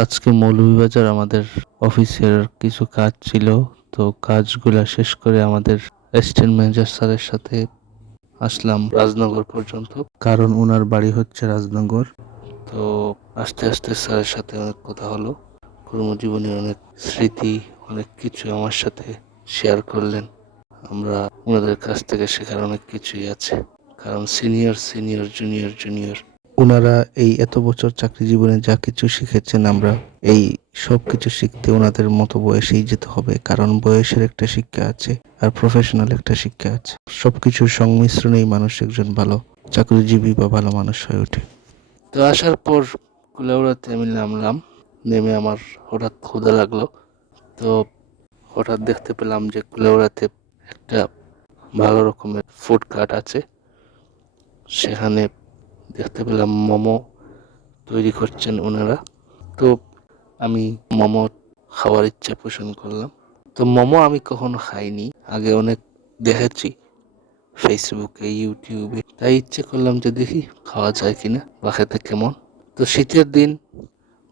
আজকে মৌলভীবাজার আমাদের অফিসের কিছু কাজ ছিল, তো কাজগুলা শেষ করে আমাদের অ্যাসিস্ট্যান্ট ম্যানেজার স্যারের সাথে আসলাম রাজনগর পর্যন্ত, কারণ ওনার বাড়ি হচ্ছে রাজনগর। তো আস্তে আস্তে স্যারের সাথে অনেক কথা হলো, কর্মজীবনের অনেক স্মৃতি, অনেক কিছু আমার সাথে শেয়ার করলেন। আমরা ওনাদের কাছ থেকে শেখার অনেক কিছুই আছে, কারণ সিনিয়র সিনিয়র জুনিয়র জুনিয়র ওনারা এই এত বছর চাকরি জীবনে যা কিছু শিখেছেন, আমরা এই সব কিছু শিখতে ওনাদের মতো বয়সেই যেতে হবে, কারণ বয়সের একটা শিক্ষা আছে আর প্রফেশনাল একটা শিক্ষা আছে। সবকিছুর সংমিশ্রণেই মানুষ একজন ভালো চাকরিজীবী বা ভালো মানুষ হয়ে ওঠে। তো আসার পর কুলাউড়াতে আমি নামলাম। নেমে আমার হঠাৎ ক্ষুধা লাগলো। তো হঠাৎ দেখতে পেলাম যে কুলাউড়াতে একটা ভালো রকমের ফুড কার্ট আছে। সেখানে দেখতে পেলাম মোমো তৈরি করছেন ওনারা। তো আমি মোমো খাওয়ার ইচ্ছা পোষণ করলাম। তো মোমো আমি কখনো খাইনি, আগে অনেক দেখেছি ফেসবুকে, ইউটিউবে, তাই ইচ্ছে করলাম যে দেখি খাওয়া যায় কিনা বা খেতে কেমন। তো শীতের দিন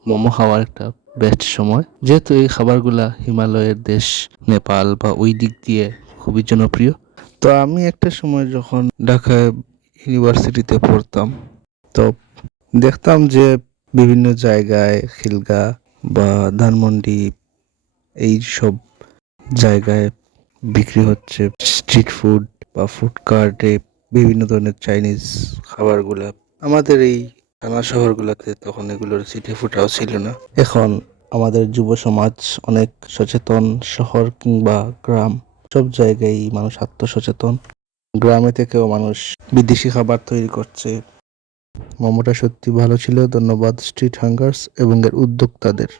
মোমো খাওয়ার একটা বেস্ট সময়, যেহেতু এই খাবারগুলা হিমালয়ের দেশ নেপাল বা ওই দিক দিয়ে খুবই জনপ্রিয়। তো আমি একটা সময় যখন ঢাকায় ইউনিভার্সিটিতে পড়তাম, তো দেখতাম যে বিভিন্ন জায়গায় খিলগা বা ধানমন্ডি এই সব জায়গায় বিক্রি হচ্ছে স্ট্রিট ফুড বা ফুড কার্টে বিভিন্ন ধরনের চাইনিজ খাবারগুলা। আমাদের এই থানা শহরগুলোতে তখন এগুলোর ছিটে ফোটাও ছিল না। এখন আমাদের যুব সমাজ অনেক সচেতন, শহর কিংবা গ্রাম সব জায়গায় মানুষ আত্মসচেতন। গ্রামে থেকেও মানুষ বিদেশি খাবার তৈরি করছে। মোমোটা সত্যি ভালো ছিল। ধন্যবাদ স্ট্রিট হাঙ্গার্স এবং এর উদ্যোক্তাদের।